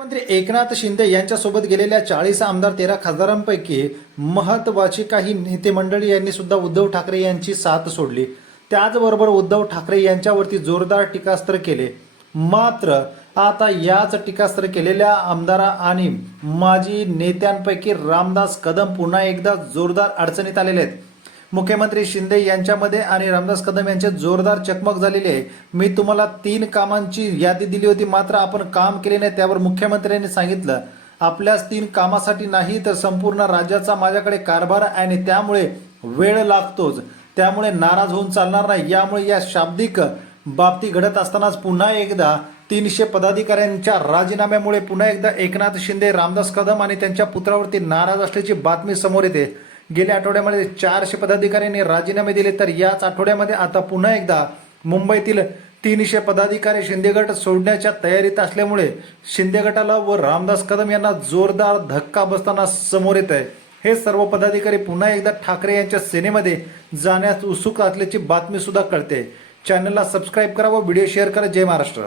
मुख्यमंत्री एकनाथ शिंदे यांच्यासोबत गेलेल्या 40 आमदार 13 खासदारांपैकी महत्त्वाची काही नेते मंडळी यांनी सुद्धा उद्धव ठाकरे यांची साथ सोडली। त्याचबरोबर उद्धव ठाकरे यांच्यावरती जोरदार टीकास्त्र केले। मात्र आता याच टीकास्त्र केलेल्या आमदार आणि माजी नेत्यांपैकी रामदास कदम पुन्हा एकदा जोरदार अडचणीत आलेले आहेत। मुख्यमंत्री शिंदे यांच्यामध्ये आणि रामदास कदम यांचे जोरदार चकमक झालेली आहे। मी तुम्हाला 3 कामांची यादी दिली होती, मात्र आपण काम केले नाही। त्यावर मुख्यमंत्र्यांनी सांगितलं, आपल्याच 3 कामासाठी नाही तर संपूर्ण राज्याचा माझ्याकडे कारभार आहे आणि त्यामुळे वेळ लागतोच, त्यामुळे नाराज होऊन चालणार नाही। यामुळे या शाब्दिक बाबती घडत असतानाच पुन्हा एकदा 300 पदाधिकाऱ्यांच्या राजीनाम्यामुळे पुन्हा एकदा एकनाथ शिंदे, रामदास कदम आणि त्यांच्या पुत्रावरती नाराज असल्याची बातमी समोर येते। गेल्या आठवड्यामध्ये 400 पदाधिकाऱ्यांनी राजीनामे दिले, तर याच आठवड्यामध्ये आता पुन्हा एकदा मुंबईतील 300 पदाधिकारी शिंदे गट सोडण्याच्या तयारीत असल्यामुळे शिंदे गटाला व रामदास कदम यांना जोरदार धक्का बसताना समोर येत आहे। हे सर्व पदाधिकारी पुन्हा एकदा ठाकरे यांच्या सेनेमध्ये जाण्यास उत्सुक असल्याची बातमी सुद्धा कळते। चॅनलला सबस्क्राईब करा व व्हिडिओ शेअर करा। जय महाराष्ट्र।